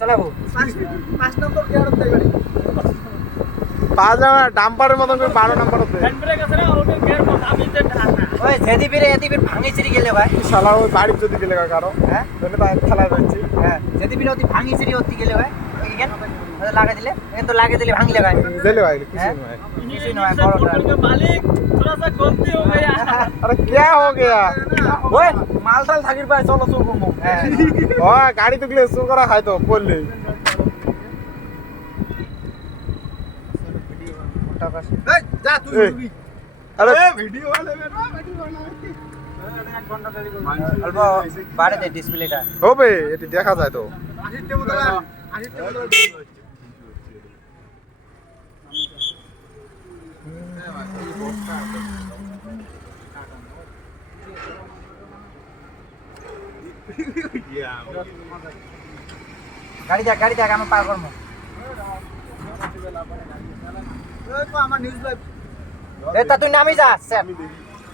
চালাবো 5 নম্বর গিয়ার হতে গাড়ি 5 নম্বর ডাম্পারের মতন করে 12 নম্বর হতে হ্যান্ড ব্রেক আছে না ওটার গিয়ার কত আমি তো ঢাকা ওই যেদিবিরে এদিবির ভাঙি চিরি গেলে ভাই শালা ওই বাড়ি যদি গেলে কারো হ্যাঁ তাহলে তাই খেলা যাচ্ছে হ্যাঁ যেদিবিরে ওদি ভাঙি চিরি ওদি গেলে ভাই এইখান লাগা দিলে কিন্তু লাগা দিলে ভাঙলে ভাই জেলে ভাই কিছু হ্যাঁ? नहीं কিছুই নয় বড়টা मालिक थोड़ा सा गलती हो गया अरे क्या हो गया ওই মালটাল থাকির ভাই চলো চল ঘুমো হ্যাঁ ও গাড়ি তো গেলে শুরু করা হয় তো বললেই মোটা পাশে जा तू ए, अरे वीडियो वाले অল্প বাড়ে দে ডিসপ্লেটা হবে এটি দেখা যায় তো গাড়ি দেখ আমি পার করবো আমার নিউজ লাইভ এ তা তুই নামি যা স্যার